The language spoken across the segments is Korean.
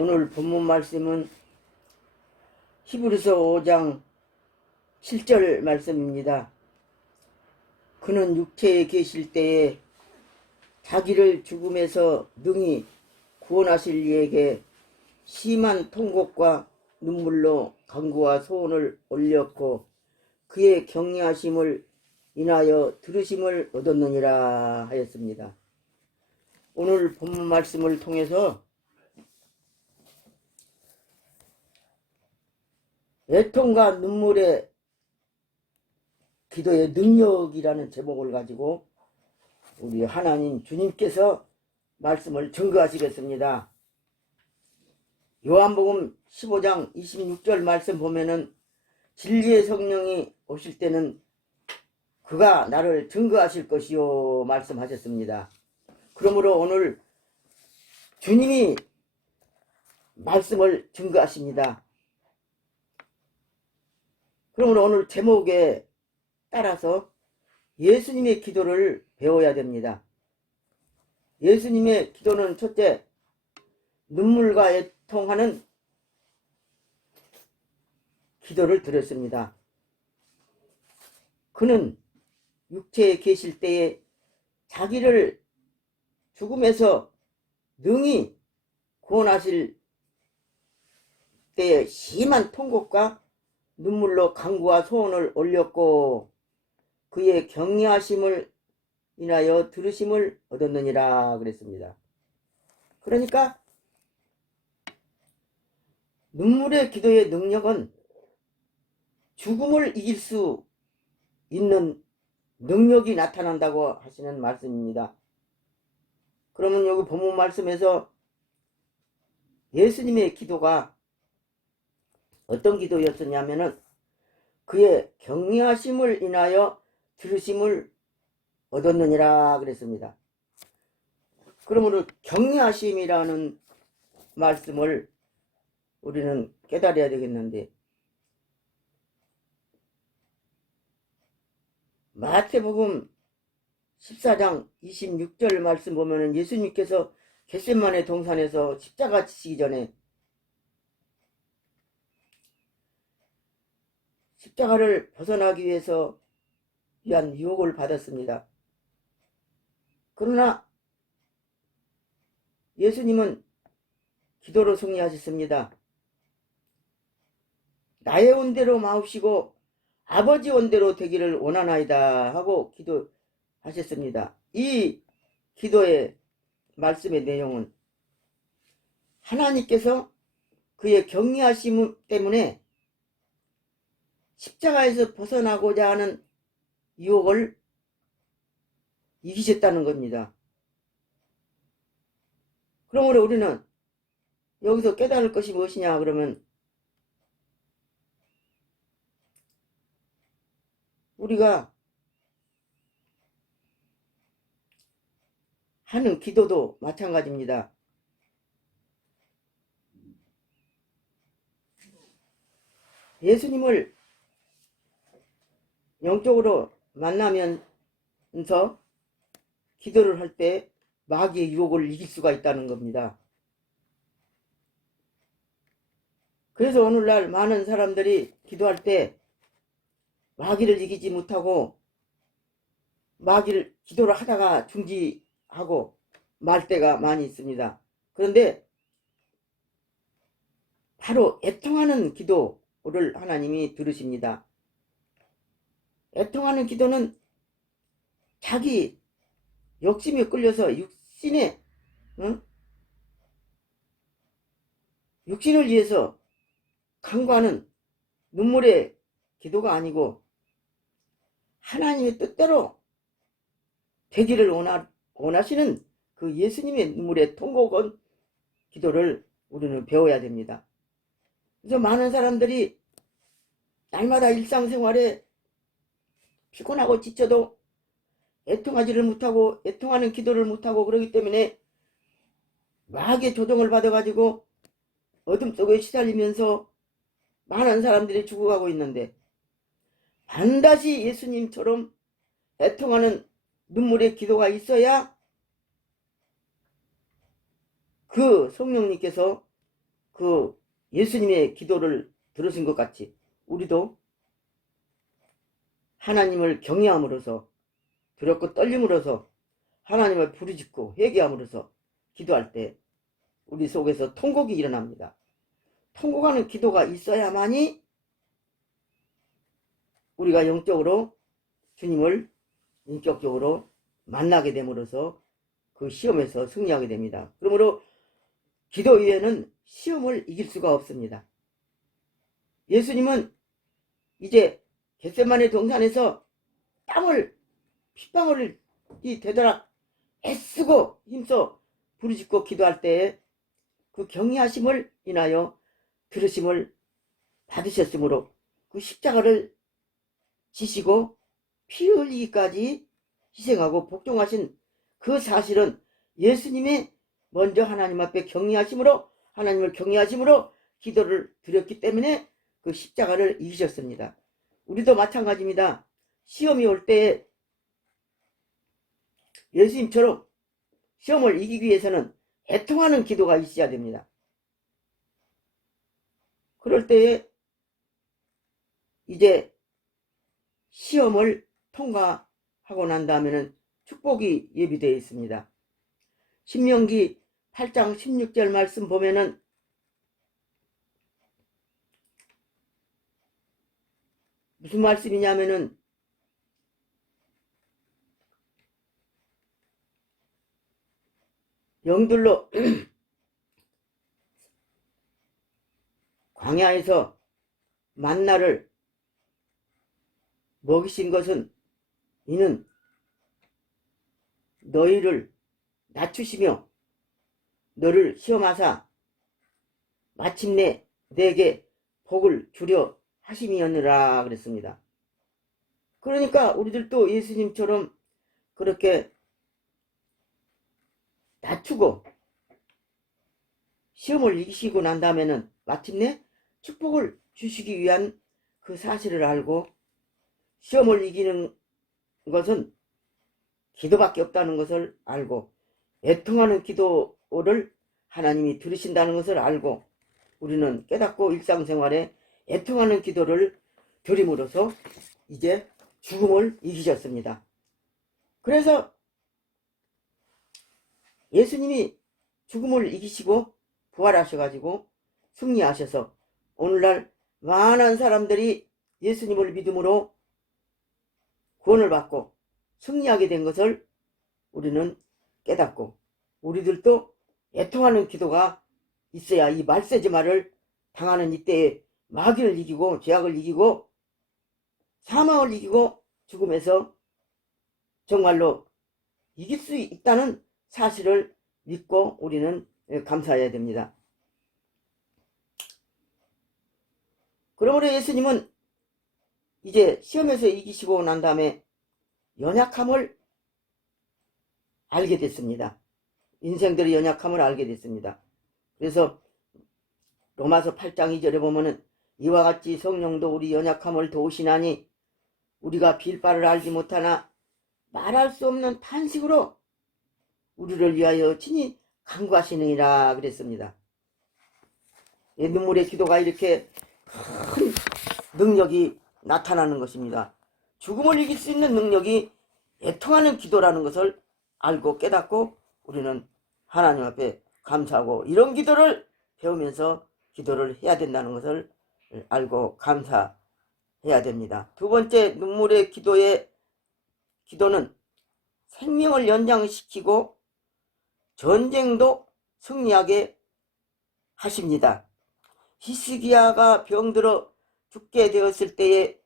오늘 본문 말씀은 히브리서 5장 7절 말씀입니다. 그는 육체에 계실 때에 자기를 죽음에서 능히 구원하실 이에게 심한 통곡과 눈물로 간구와 소원을 올렸고 그의 경외하심을 인하여 들으심을 얻었느니라 하였습니다. 오늘 본문 말씀을 통해서 애통과 눈물의 기도의 능력이라는 제목을 가지고 우리 하나님 주님께서 말씀을 증거하시겠습니다. 요한복음 15장 26절 말씀 보면은 진리의 성령이 오실 때는 그가 나를 증거하실 것이요 말씀하셨습니다. 그러므로 오늘 주님이 말씀을 증거하십니다. 그러므로 오늘 제목에 따라서 예수님의 기도를 배워야 됩니다. 예수님의 기도는 첫째, 눈물과 애통하는 기도를 드렸습니다. 그는 육체에 계실 때에 자기를 죽음에서 능히 구원하실 때에 심한 통곡과 눈물로 간구와 소원을 올렸고 그의 경외하심을 인하여 들으심을 얻었느니라 그랬습니다. 그러니까 눈물의 기도의 능력은 죽음을 이길 수 있는 능력이 나타난다고 하시는 말씀입니다. 그러면 여기 본문 말씀에서 예수님의 기도가 어떤 기도였었냐면은 그의 경외하심을 인하여 들으심을 얻었느니라 그랬습니다. 그러므로 경외하심이라는 말씀을 우리는 깨달아야 되겠는데 마태복음 14장 26절 말씀 보면은 예수님께서 겟세마네 동산에서 십자가 지시기 전에 십자가를 벗어나기 위해서 위한 유혹을 받았습니다. 그러나 예수님은 기도로 승리하셨습니다. 나의 원대로 마옵시고 아버지 원대로 되기를 원하나이다 하고 기도하셨습니다. 이 기도의 말씀의 내용은 하나님께서 그의 경외하심 때문에 십자가에서 벗어나고자 하는 유혹을 이기셨다는 겁니다. 그러므로 우리는 여기서 깨달을 것이 무엇이냐 그러면 우리가 하는 기도도 마찬가지입니다. 예수님을 영적으로 만나면서 기도를 할 때 마귀의 유혹을 이길 수가 있다는 겁니다. 그래서 오늘날 많은 사람들이 기도할 때 마귀를 이기지 못하고 마귀를 기도를 하다가 중지하고 말 때가 많이 있습니다. 그런데 바로 애통하는 기도를 하나님이 들으십니다. 애통하는 기도는 자기 욕심에 끌려서 육신을 위해서 간구하는 눈물의 기도가 아니고 하나님의 뜻대로 되기를 원하시는 그 예수님의 눈물의 통곡은 기도를 우리는 배워야 됩니다. 그래서 많은 사람들이 날마다 일상생활에 피곤하고 지쳐도 애통하지를 못하고 애통하는 기도를 못하고 그러기 때문에 마귀의 조종을 받아가지고 어둠 속에 시달리면서 많은 사람들이 죽어가고 있는데 반드시 예수님처럼 애통하는 눈물의 기도가 있어야 그 성령님께서 그 예수님의 기도를 들으신 것 같이 우리도 하나님을 경외함으로써 두렵고 떨림으로써 하나님을 부르짖고 회개함으로써 기도할 때 우리 속에서 통곡이 일어납니다. 통곡하는 기도가 있어야만이 우리가 영적으로 주님을 인격적으로 만나게 됨으로써 그 시험에서 승리하게 됩니다. 그러므로 기도 위에는 시험을 이길 수가 없습니다. 예수님은 이제 겟세마네 동산에서 핏방울이 되도록 애쓰고 힘써 부르짖고 기도할 때에 그 경외하심을 인하여 들으심을 받으셨으므로 그 십자가를 지시고 피 흘리기까지 희생하고 복종하신 그 사실은 예수님이 먼저 하나님 앞에 하나님을 경외하심으로 기도를 드렸기 때문에 그 십자가를 이기셨습니다. 우리도 마찬가지입니다. 시험이 올 때에 예수님처럼 시험을 이기기 위해서는 애통하는 기도가 있어야 됩니다. 그럴 때에 이제 시험을 통과하고 난 다음에는 축복이 예비되어 있습니다. 신명기 8장 16절 말씀 보면은 무슨 말씀이냐면은 영들로 광야에서 만나를 먹이신 것은 이는 너희를 낮추시며 너를 시험하사 마침내 내게 복을 주려 하심이었느라 그랬습니다. 그러니까 우리들도 예수님처럼 그렇게 낮추고 시험을 이기시고 난 다음에는 마침내 축복을 주시기 위한 그 사실을 알고 시험을 이기는 것은 기도밖에 없다는 것을 알고 애통하는 기도를 하나님이 들으신다는 것을 알고 우리는 깨닫고 일상생활에 애통하는 기도를 드림으로써 이제 죽음을 이기셨습니다. 그래서 예수님이 죽음을 이기시고 부활하셔가지고 승리하셔서 오늘날 많은 사람들이 예수님을 믿음으로 구원을 받고 승리하게 된 것을 우리는 깨닫고 우리들도 애통하는 기도가 있어야 이 말세지마를 당하는 이때에 마귀를 이기고 죄악을 이기고 사망을 이기고 죽음에서 정말로 이길 수 있다는 사실을 믿고 우리는 감사해야 됩니다. 그러므로 예수님은 이제 시험에서 이기시고 난 다음에 연약함을 알게 됐습니다. 인생들의 연약함을 알게 됐습니다. 그래서 로마서 8장 2절에 보면은 이와 같이 성령도 우리 연약함을 도우시나니 우리가 빌 바를 알지 못하나 말할 수 없는 탄식으로 우리를 위하여 친히 간구하시느니라 그랬습니다. 눈물의 기도가 이렇게 큰 능력이 나타나는 것입니다. 죽음을 이길 수 있는 능력이 애통하는 기도라는 것을 알고 깨닫고 우리는 하나님 앞에 감사하고 이런 기도를 배우면서 기도를 해야 된다는 것을 알고 감사해야 됩니다. 두 번째, 눈물의 기도는 생명을 연장시키고 전쟁도 승리하게 하십니다. 히스기야가 병들어 죽게 되었을 때에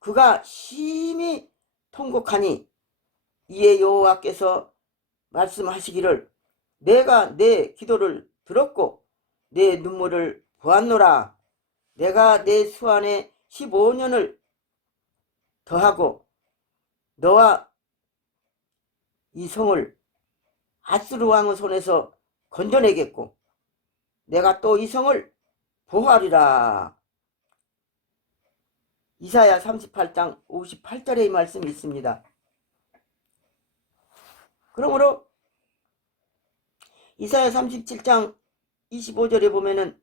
그가 심히 통곡하니 이에 여호와께서 말씀하시기를 내가 내 기도를 들었고 내 눈물을 보았노라. 내가 내 수안에 15년을 더하고 너와 이 성을 아수르 왕의 손에서 건져내겠고 내가 또 이 성을 보호하리라. 이사야 38장 58절의 말씀이 있습니다. 그러므로 이사야 37장 25절에 보면은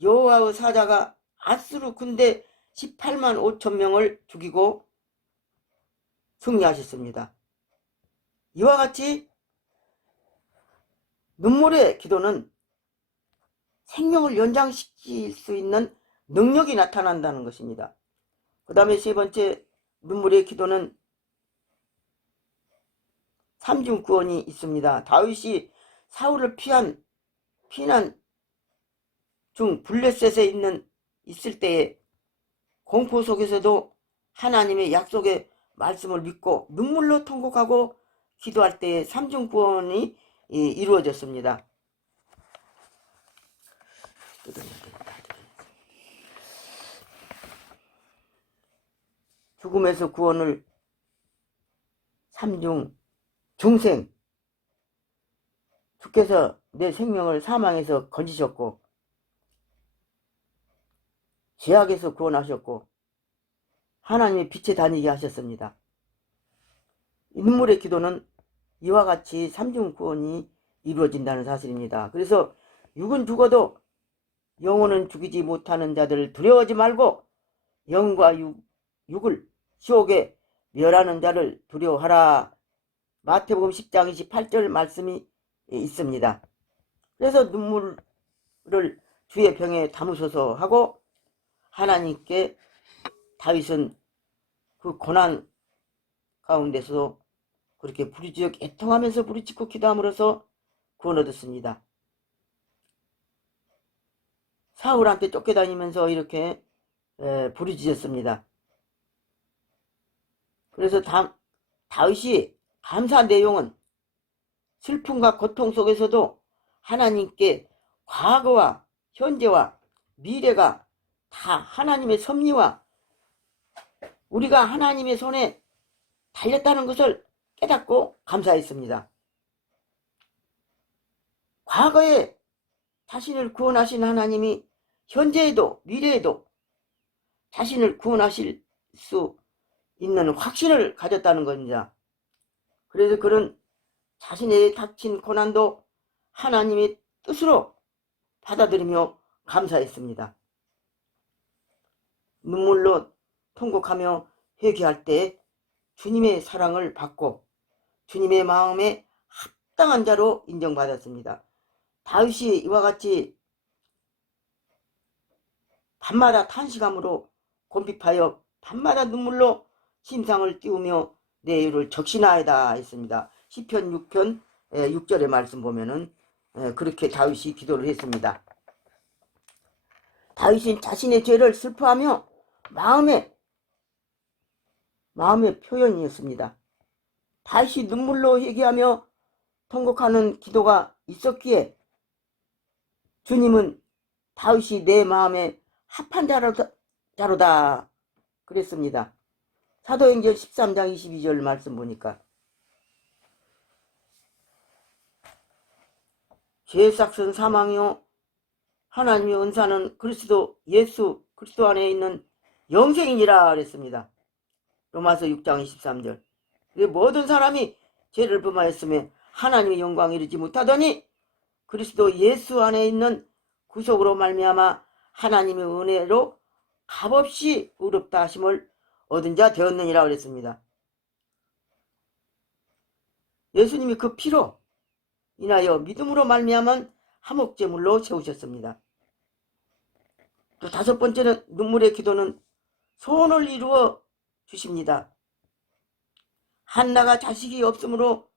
여호와의 사자가 아수르 군대 18만 5천 명을 죽이고 승리하셨습니다. 이와 같이 눈물의 기도는 생명을 연장시킬 수 있는 능력이 나타난다는 것입니다. 그 다음에 세 번째, 눈물의 기도는 삼중 구원이 있습니다. 다윗이 사울을 피난 중 블레셋에 있을 때에 공포 속에서도 하나님의 약속의 말씀을 믿고 눈물로 통곡하고 기도할 때에 삼중 구원이 이루어졌습니다. 죽음에서 구원을 삼중 중생, 주께서 내 생명을 사망에서 건지셨고 죄악에서 구원하셨고 하나님의 빛에 다니게 하셨습니다. 눈물의 기도는 이와 같이 삼중 구원이 이루어진다는 사실입니다. 그래서 육은 죽어도 영혼은 죽이지 못하는 자들을 두려워하지 말고 영과 육을 지옥에 멸하는 자를 두려워하라. 마태복음 10장 28절 말씀이 있습니다. 그래서 눈물을 주의 병에 담으소서 하고 하나님께 다윗은 그 고난 가운데서 그렇게 부르짖어 애통하면서 부르짖고 기도함으로써 구원 얻었습니다. 사울한테 쫓겨다니면서 이렇게 부르짖었습니다. 그래서 다윗이 감사한 내용은 슬픔과 고통 속에서도 하나님께 과거와 현재와 미래가 다 하나님의 섭리와 우리가 하나님의 손에 달렸다는 것을 깨닫고 감사했습니다. 과거에 자신을 구원하신 하나님이 현재에도 미래에도 자신을 구원하실 수 있는 확신을 가졌다는 겁니다. 그래서 그는 자신의 닥친 고난도 하나님의 뜻으로 받아들이며 감사했습니다. 눈물로 통곡하며 회개할 때 주님의 사랑을 받고 주님의 마음에 합당한 자로 인정받았습니다. 다윗이 이와 같이 밤마다 탄식함으로 곤핍하여 밤마다 눈물로 심상을 띄우며 내 의를 적시나이다 했습니다. 시편 6편 6절의 말씀 보면은 그렇게 다윗이 기도를 했습니다. 다윗은 자신의 죄를 슬퍼하며 마음의 표현이었습니다. 다윗이 눈물로 회개하며 통곡하는 기도가 있었기에 주님은 다윗이 내 마음에 합한 자로다 그랬습니다. 사도행전 13장 22절 말씀 보니까 죄의 삭은 사망이요 하나님의 은사는 예수 그리스도 안에 있는 영생이니라 그랬습니다. 로마서 6장 23절. 모든 사람이 죄를 범하였으며 하나님의 영광에 이르지 못하더니 그리스도 예수 안에 있는 구속으로 말미암아 하나님의 은혜로 값없이 의롭다 하심을 얻은 자 되었느니라 그랬습니다. 예수님이 그 피로 인하여 믿음으로 말미암은 화목제물로 세우셨습니다. 또 다섯 번째는 눈물의 기도는 소원을 이루어 주십니다. 한나가 자식이 없으므로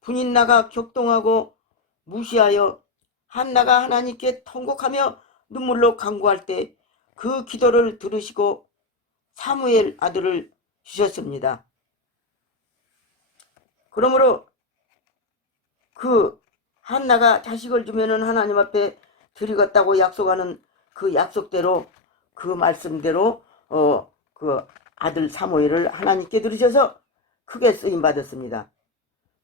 분인나가 격동하고 무시하여 한나가 하나님께 통곡하며 눈물로 간구할 때 그 기도를 들으시고 사무엘 아들을 주셨습니다. 그러므로 그 한나가 자식을 주면은 하나님 앞에 드리겠다고 약속하는 그 약속대로 그 말씀대로 그 아들 사무엘을 하나님께 들으셔서 크게 쓰임 받았습니다.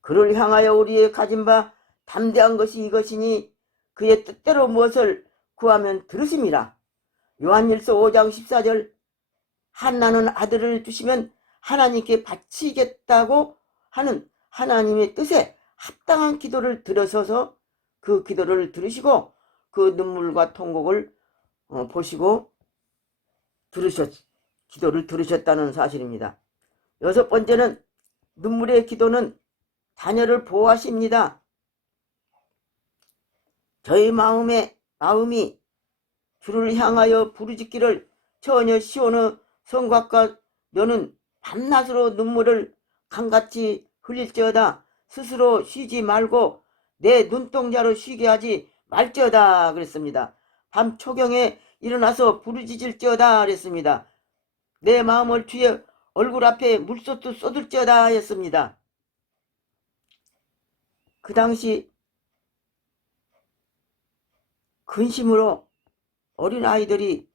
그를 향하여 우리의 가진 바 담대한 것이 이것이니 그의 뜻대로 무엇을 구하면 들으심이라. 요한일서 5장 14절. 한나는 아들을 주시면 하나님께 바치겠다고 하는 하나님의 뜻에 합당한 기도를 들으셔서 그 기도를 들으시고 그 눈물과 통곡을 보시고 기도를 들으셨다는 사실입니다. 여섯 번째는 눈물의 기도는 자녀를 보호하십니다. 저희 마음이 주를 향하여 부르짖기를 전혀 시온의 성곽과 너는 밤낮으로 눈물을 강같이 흘릴지어다. 스스로 쉬지 말고 내 눈동자로 쉬게 하지 말지어다 그랬습니다. 밤 초경에 일어나서 부르짖을지어다 그랬습니다. 내 마음을 주의 얼굴 앞에 물소도 쏟을지어다 했습니다. 그 당시 근심으로 어린아이들이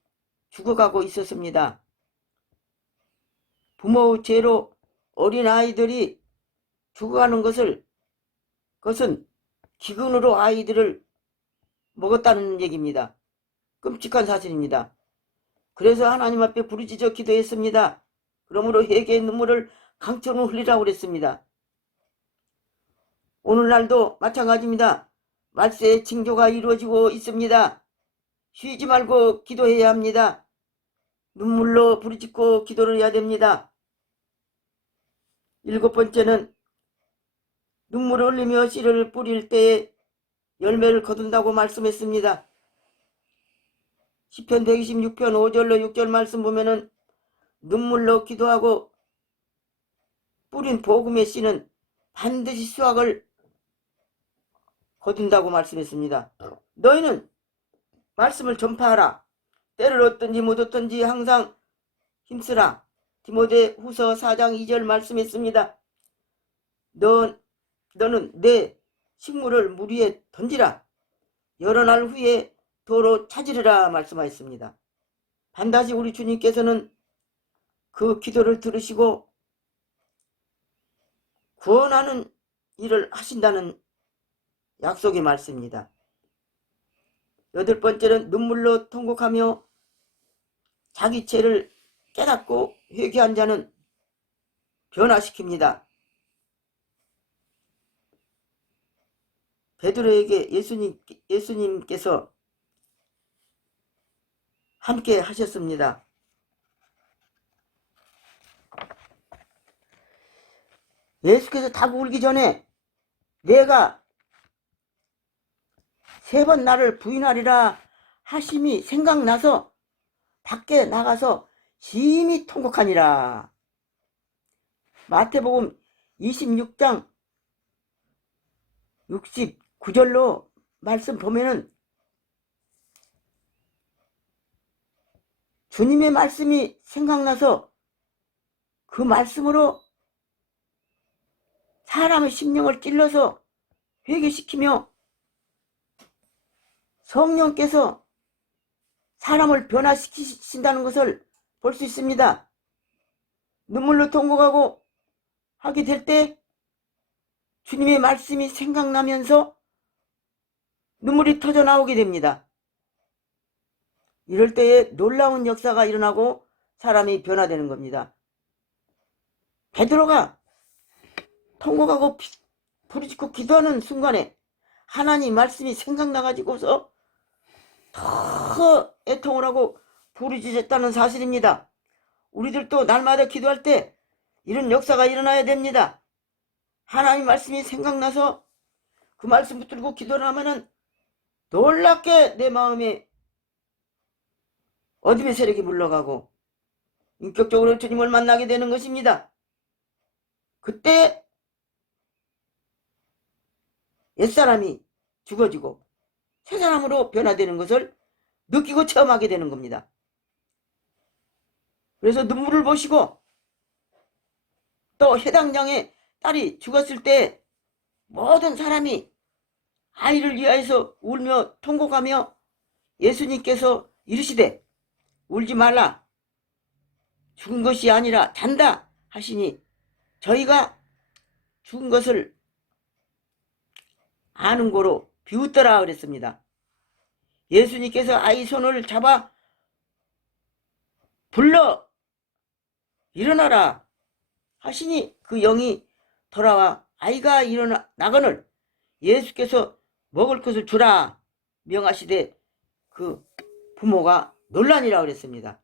죽어가고 있었습니다. 부모의 죄로 어린아이들이 죽어가는 그것은 기근으로 아이들을 먹었다는 얘기입니다. 끔찍한 사실입니다. 그래서 하나님 앞에 부르짖어 기도했습니다. 그러므로 회개의 눈물을 강천으로 흘리라고 그랬습니다. 오늘날도 마찬가지입니다. 말세의 징조가 이루어지고 있습니다. 쉬지 말고 기도해야 합니다. 눈물로 부르짖고 기도를 해야 됩니다. 일곱 번째는 눈물을 흘리며 씨를 뿌릴 때에 열매를 거둔다고 말씀했습니다. 시편 126편 5절로 6절 말씀 보면은 눈물로 기도하고 뿌린 복음의 씨는 반드시 수확을 거둔다고 말씀했습니다. 너희는 말씀을 전파하라. 때를 얻든지 못 얻든지 항상 힘쓰라. 디모데후서 4장 2절 말씀했습니다. 너는 내 식물을 물 위에 던지라. 여러 날 후에 도로 찾으리라 말씀하였습니다. 반드시 우리 주님께서는 그 기도를 들으시고 구원하는 일을 하신다는 약속의 말씀입니다. 여덟 번째는 눈물로 통곡하며 자기 죄를 깨닫고 회개한 자는 변화시킵니다. 베드로에게 예수님께서 함께 하셨습니다. 예수께서 다 울기 전에 내가 3번 나를 부인하리라 하심이 생각나서 밖에 나가서 심히 통곡하니라. 마태복음 26장 69절로 말씀 보면은 주님의 말씀이 생각나서 그 말씀으로 사람의 심령을 찔러서 회개시키며 성령께서 사람을 변화시키신다는 것을 볼 수 있습니다. 눈물로 통곡하고 하게 될 때 주님의 말씀이 생각나면서 눈물이 터져 나오게 됩니다. 이럴 때에 놀라운 역사가 일어나고 사람이 변화되는 겁니다. 베드로가 통곡하고 부르짖고 기도하는 순간에 하나님 말씀이 생각나가지고서 더 애통을 하고 부르짖었다는 사실입니다. 우리들도 날마다 기도할 때 이런 역사가 일어나야 됩니다. 하나님 말씀이 생각나서 그 말씀 붙들고 기도를 하면은 놀랍게 내 마음에 어둠의 세력이 물러가고 인격적으로 주님을 만나게 되는 것입니다. 그때 옛사람이 죽어지고 새 사람으로 변화되는 것을 느끼고 체험하게 되는 겁니다. 그래서 눈물을 보시고 또 해당장의 딸이 죽었을 때 모든 사람이 아이를 위하여서 울며 통곡하며 예수님께서 이르시되 울지 말라 죽은 것이 아니라 잔다 하시니 저희가 죽은 것을 아는 고로 비웃더라 그랬습니다. 예수님께서 아이 손을 잡아 불러 일어나라 하시니 그 영이 돌아와 아이가 나거늘 예수께서 먹을 것을 주라 명하시되 그 부모가 논란이라 그랬습니다.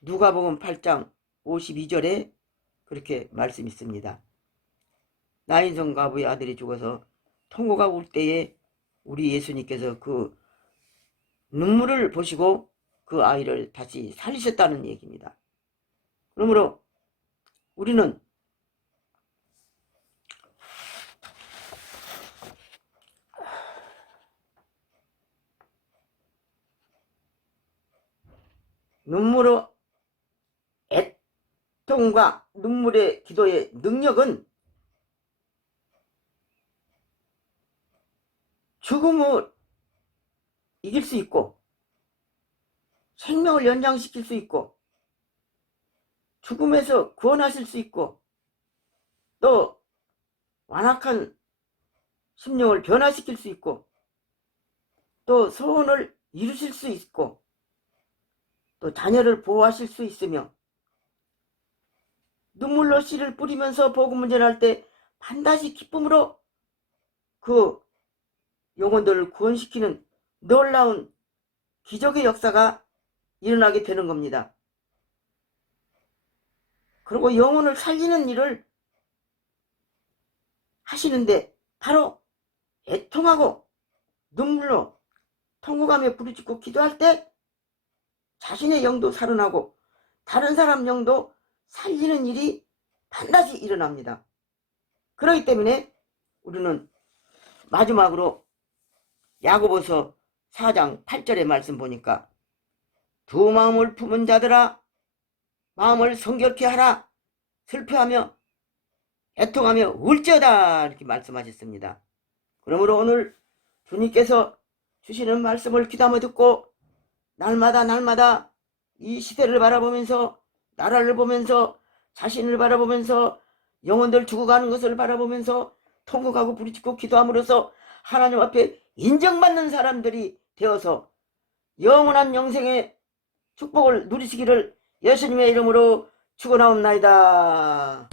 누가복음 8장 52절에 그렇게 말씀 있습니다. 나인성 과부의 아들이 죽어서 통고가 울 때에 우리 예수님께서 그 눈물을 보시고 그 아이를 다시 살리셨다는 얘기입니다. 그러므로 우리는 눈물의 애통과 눈물의 기도의 능력은 죽음을 이길 수 있고 생명을 연장시킬 수 있고 죽음에서 구원하실 수 있고 또 완악한 심령을 변화시킬 수 있고 또 소원을 이루실 수 있고 또 자녀를 보호하실 수 있으며 눈물로 씨를 뿌리면서 복음을 전할 때 반드시 기쁨으로 그 영혼들을 구원시키는 놀라운 기적의 역사가 일어나게 되는 겁니다. 그리고 영혼을 살리는 일을 하시는데 바로 애통하고 눈물로 통곡하며 부르짖고 기도할 때 자신의 영도 살아나고 다른 사람 영도 살리는 일이 반드시 일어납니다. 그렇기 때문에 우리는 마지막으로 야고보서 4장 8절의 말씀 보니까 두 마음을 품은 자들아 마음을 성결케 하라 슬퍼하며 애통하며 울지어다 이렇게 말씀하셨습니다. 그러므로 오늘 주님께서 주시는 말씀을 귀담아 듣고 날마다 이 시대를 바라보면서 나라를 보면서 자신을 바라보면서 영혼들 죽어가는 것을 바라보면서 통곡하고 부르짖고 기도함으로써 하나님 앞에 인정받는 사람들이 되어서 영원한 영생의 축복을 누리시기를 예수님의 이름으로 축원하옵나이다.